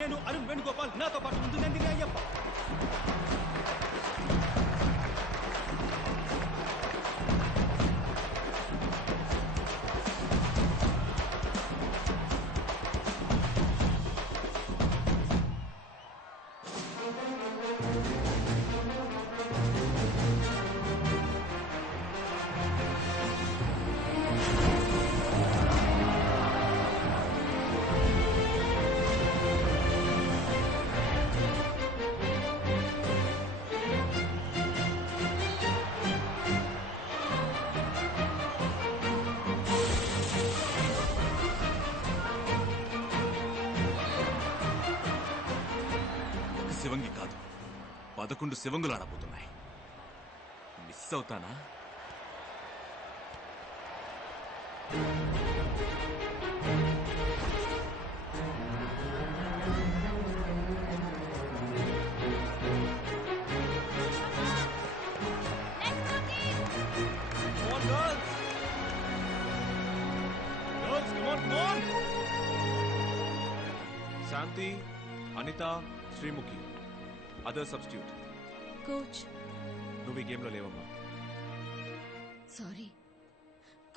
నేను అరుణ్ వేణుగోపాల్, నాతో పాటు ముందు నందిని అయ్యప్ప. శివంగి కాదు, 11 శివంగులు ఆడబోతున్నాయి. మిస్ అవుతానా? Shanti, Anitha, Sreemukhi, other substitute. Coach, నువ్వు ఈ గేమ్లో లేవమ్మా. Sorry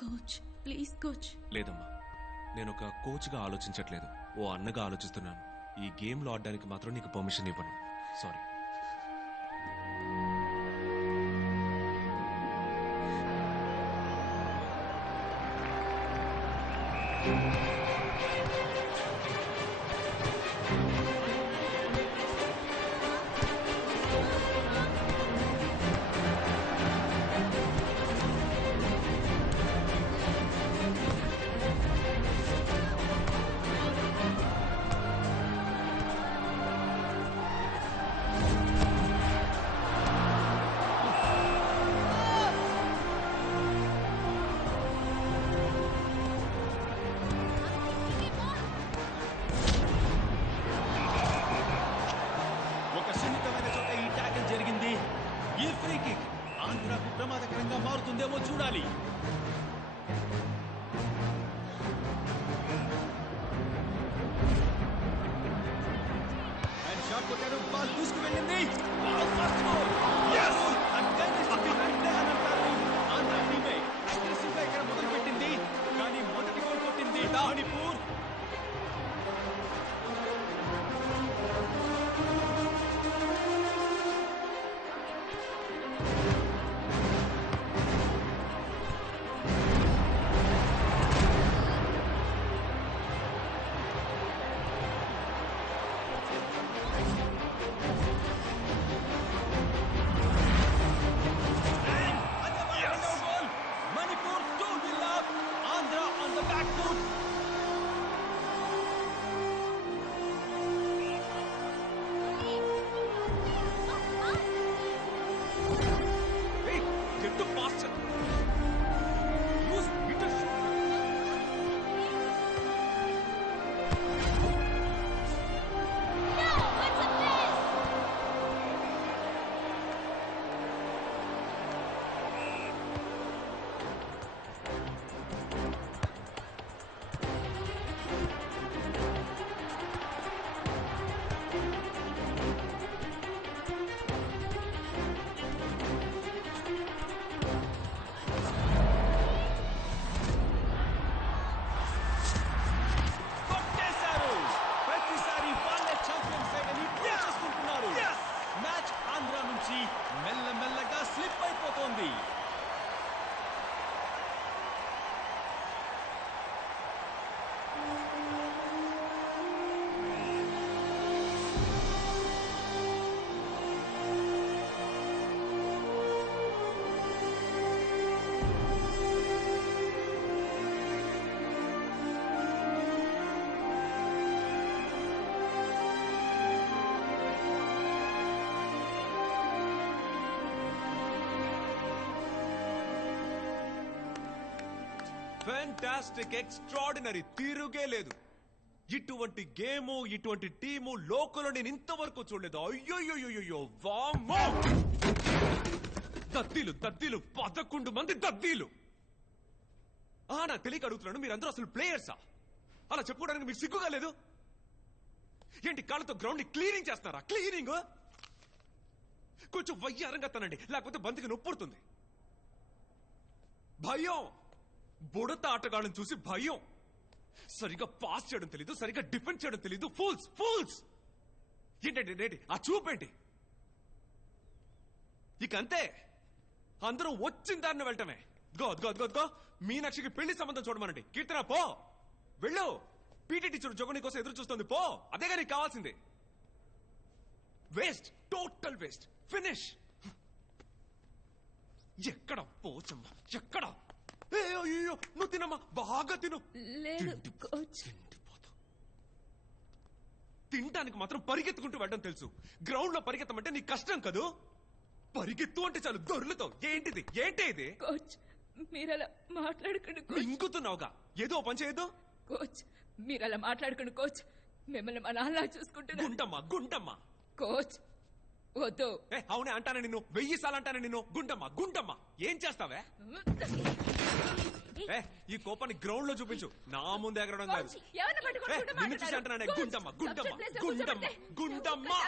coach, please coach. లేదమ్మా, నేను ఒక కోచ్గా ఆలోచించట్లేదు, ఓ అన్నగా ఆలోచిస్తున్నాను. ఈ గేమ్లో ఆడడానికి మాత్రం నీకు పర్మిషన్ ఇవ్వను. సారీ. ఒక సున్నితమైన చోట ఈ ట్యాకిల్ జరిగింది. ఈ ఫ్రీ కిక్ ఆంధ్రాకు ప్రమాదకరంగా మారుతుందేమో చూడాలి. అండ్ షాట్ కొట్టారు, బాల్ దూసుకు వెళ్ళింది. First goal. yes against the right hand అంటారు. ఆంధ్ర టీమే అగ్రెసివ్ గా ఇక్కడ మొదలు పెట్టింది, కానీ మొదటి గోల్ కొట్టింది Manipur. Manipur 2-0 up. Andhra on the back foot. Hey, get to faster. Use Peter shot. కొట్టేశారు. ప్రతిసారి వాళ్ళే ఛాంపియన్ సైడ్ అని ప్రూవ్ చేసుకుంటున్నారు. మ్యాచ్ ఆంధ్ర నుంచి మెల్లమెల్లగా స్లిప్ అయిపోతోంది. ఫ్యాంటాస్టిక్, ఎక్స్ట్రాడినరీ, తిరుగే లేదు. ఇటువంటి గేము, ఇటువంటి టీము లోకల్ నేను ఇంతవరకు చూడలేదు. అయ్యోయ్యోయ్యో, వామ్మో! దద్దీలు 11 మంది దద్దీలు. నాకు తెలియక అడుగుతున్నాను, మీరందరూ అసలు ప్లేయర్సా? అలా చెప్పుకోవడానికి మీకు సిగ్గుగా లేదు? ఏంటి కాళ్ళతో గ్రౌండ్ ని క్లీనింగ్ చేస్తారా? క్లీనింగ్ కొంచెం వయ్యారంగా తనండి, లేకపోతే బంతికి నొప్పుడుతుంది. భయం, బుడత ఆటగాళ్ళని చూసి భయం. సరిగా పాస్ చేయడం తెలీదు, సరిగా డిఫెండ్ చేయడం తెలీదు. Fools fools. ఏంటండి ఆ చూపేంటి? ఇక అంతే, అందరూ వచ్చిన దారిని వెళ్ళటమే. గో మీనాక్షికి పెళ్లి సంబంధం చూడమనండి. కీర్తన పో, వెళ్ళు. పీటీ టీచర్ జగని కోసం ఎదురు చూస్తుంది, పో. అదేగా నీకు కావాల్సింది. Waste, total waste. ఫినిష్. ఎక్కడ పోచమ్మా, ఎక్కడ? అయ్యో, నువ్వు తినమ్మా, బాగా తిను. తినడానికి మాత్రం పరిగెత్తుకుంటూ వెళ్ళడం తెలుసు. గ్రౌండ్ లో పరిగెత్తమంటే నీకు కష్టం కదూ. పరిగెత్తు అంటే చాలు దొర్లుతావు. ఏంటిది, ఏంటి ఇది? కోచ్ మీరు అలా మాట్లాడకండి. ఇంకుతున్నావుగా, ఏదో పని చేయదు. కోచ్ మీరు అలా మాట్లాడకండి. కోచ్ మిమ్మల్ని మా నాన్న చూసుకుంటున్నా. గుంటమ్మా. కోచ్ వద్దు. అవునే అంటానే నిన్ను, 1000 సార్లు అంటానే నిన్ను. గుంటమ్మా ఏం చేస్తావే? ఈ కోపాన్ని గ్రౌండ్ లో చూపించు, నా ముందు ఎగరడం కాదు. నిన్ను చూసి అంటానే. గుంటమ్మా.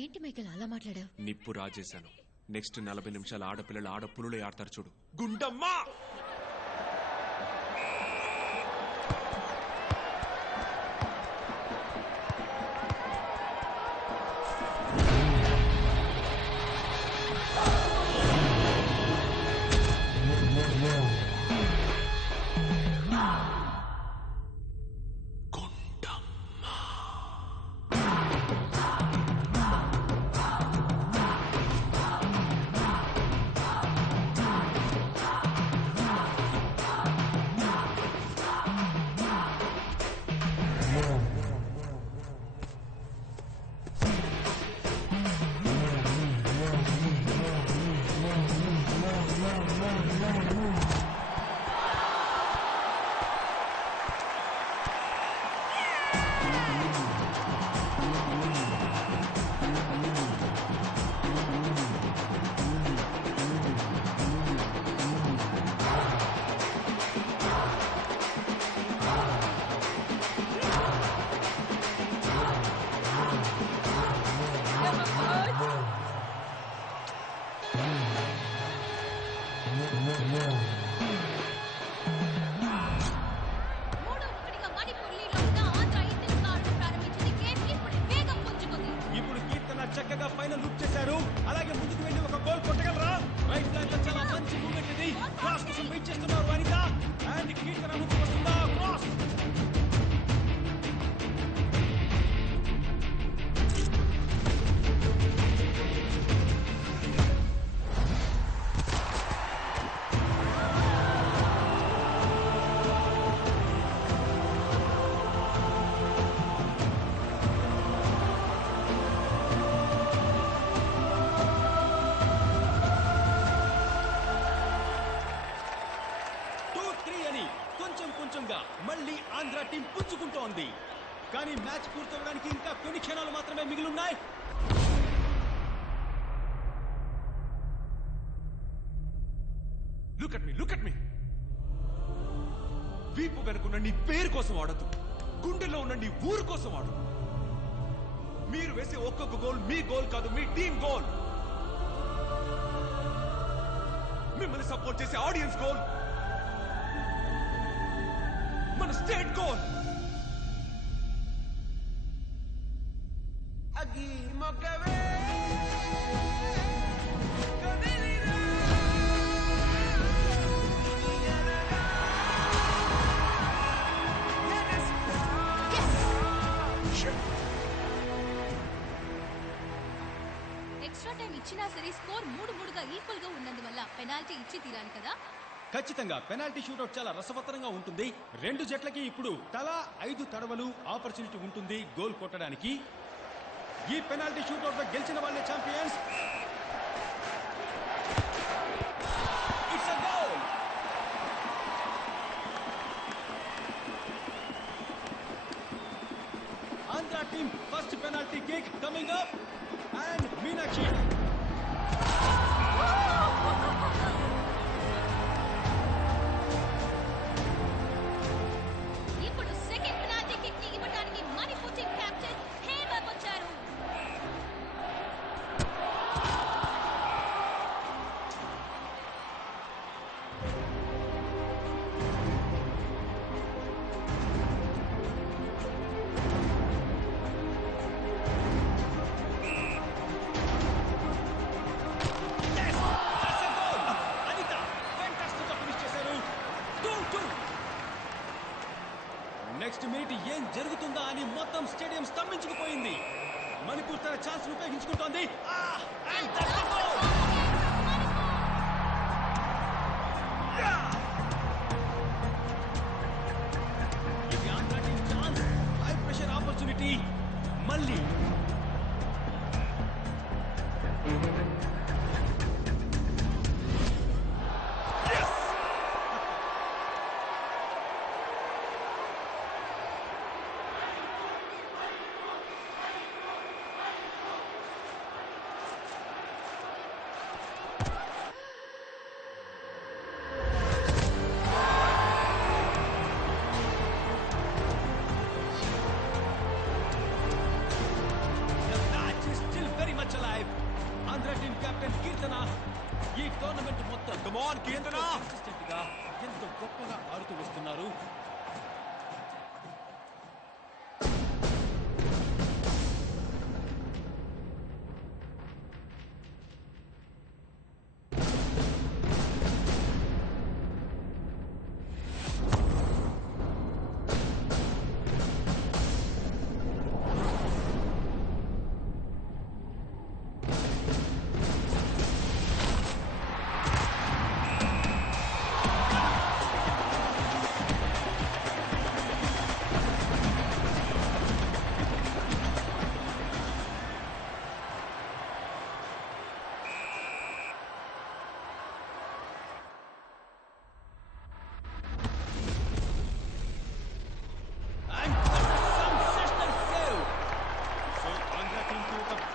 ఏంటి మైకేల్ అలా మాట్లాడావు? నిప్పు రాజేశాను. నెక్స్ట్ 40 నిమిషాలు ఆడపిల్లలు ఆడపులులే ఆడతారు చూడు. గుండమ్మా. ఇప్పుడు కీర్తన చక్కగా పైన లుక్ చేశారు. అలాగే ముందుకు వెళ్ళి ఒక గోల్ కొట్టగలరా? రైట్ ఫ్లాంక్ లో చాలా మంచి మూమెంట్ ఇది. క్రాస్ కోసం వెయిట్ చేస్తున్నారు వనిత. అండ్ కీర్తన నుంచి వస్తుందా క్రాస్. కొంచెంగా మళ్ళీ ఆంధ్ర టీం పుంజుకుంటోంది. కానీ మ్యాచ్ పూర్తవడానికి ఇంకా కొన్ని క్షణాలు మాత్రమే మిగిలిన్నాయి. లుక్ అట్ మీ. వీపు వెనుకున్న నీ పేరు కోసం ఆడద్దు, గుండెల్లో ఉన్న నీ ఊరు కోసం ఆడు. మీరు వేసే ఒక్కొక్క గోల్ మీ గోల్ కాదు, మీ టీం గోల్. మిమ్మల్ని సపోర్ట్ చేసే ఆడియన్స్ గోల్, మన స్టేట్ గోల్. అగి మొగ్గవే ఎక్స్ట్రా టైం ఇచ్చినా సరే స్కోర్ 3-3గా ఈక్వల్ గా ఉన్నందువల్ల పెనాల్టీ ఇచ్చి తీరాలి కదా. ఖచ్చితంగా పెనాల్టీ షూటౌట్ చాలా రసవత్తరంగా ఉంటుంది. రెండు జట్లకి ఇప్పుడు తలా 5 తడవలు ఆపర్చునిటీ ఉంటుంది గోల్ కొట్టడానికి. ఈ పెనాల్టీ షూటౌట్ లో గెలిచిన వాళ్ళే champions. It's a goal. Andhra team first penalty kick coming up and Meenakshi. ఇప్పుడు సెకండ్ పెనాల్టీ కిక్ ని ఇవ్వడానికి మణిపూర్ టీం స్టేడియం స్తంభించుకుపోయింది. మణిపూర్ తన ఛాన్స్ ఉపయోగించుకుంటోంది. ఇది Andhra team chance. High pressure opportunity మళ్ళీ. ఆంధ్ర టీం కెప్టెన్ కీర్తన ఈ టోర్నమెంట్ మొత్తం కమాన్ కీర్తన కన్సిస్టెంట్ గా ఎంతో గొప్పగా ఆడుతూ వస్తున్నారు.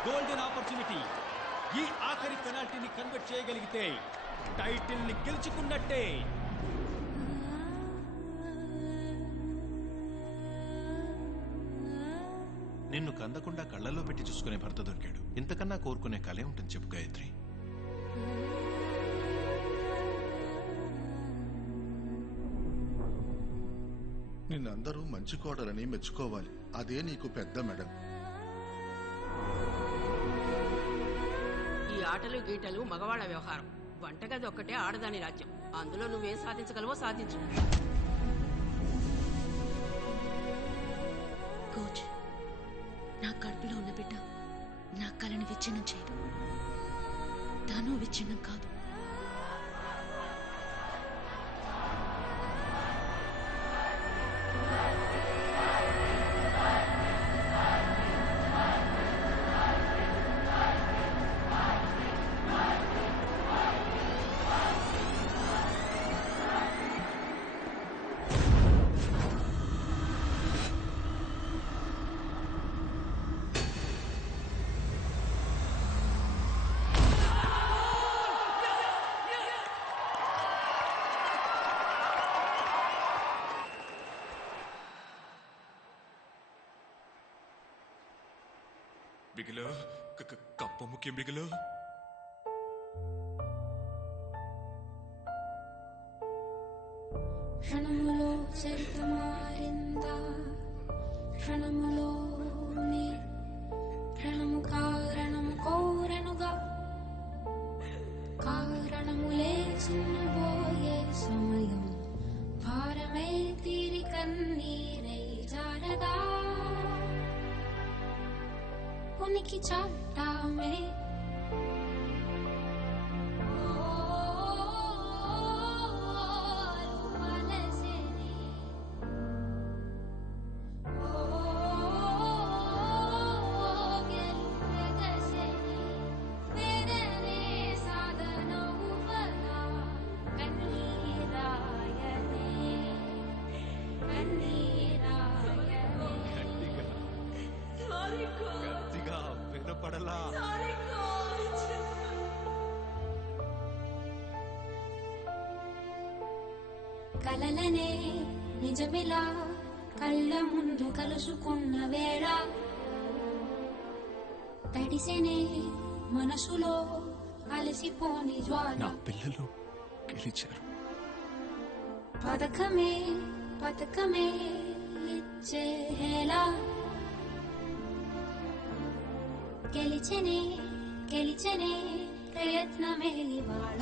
Golden opportunity. ఈ ఆఖరి పెనాల్టీని కన్వర్ట్ చేయగలిగితే టైటిల్ ని గెలుచుకున్నట్టే. నిన్ను కందకుండా కళ్ళల్లో పెట్టి చూసుకునే భర్త దొరికాడు. ఇంతకన్నా కోరుకునే కలే ఉంటుంది చెప్పు గాయత్రి. నిన్నందరూ మంచి కోడలని మెచ్చుకోవాలి. అదే నీకు పెద్ద మెడల్. ఈ ఆటలు గీటలు మగవాళ్ల వ్యవహారం. వంటగది ఒక్కటే ఆడదాని రాజ్యం. అందులో నువ్వేం సాధించగలవో సాధించు. కోచ్, నా కడుపులో ఉన్న బిడ్డ నా కళని విచ్ఛిన్నం చేయదు. తాను విచ్ఛిన్నం కాదు. బిగిలో కప్ప ముఖ్యం బిగిలో. క్షణములో చరిత మారిందా, క్షణములో నీ క్షణము కారణము కోరనుగా, కారణములే చిన్నబోయే సమయం భారమే తీరి కన్నీరై జారదా, ఉనికి చాటామే గట్టిగా వినపడలా. కలలనే నిజమిలా కళ్ళ ముందు కలుసుకున్న వేళ తడిసెనే మనసులో అలసిపోని జ్వాల. నా పిల్లలు గెలిచారు. పథకమే పథకమే ఇచ్చేలా గెలిచనే గెలిచనే ప్రయత్నమే ఇవాళ.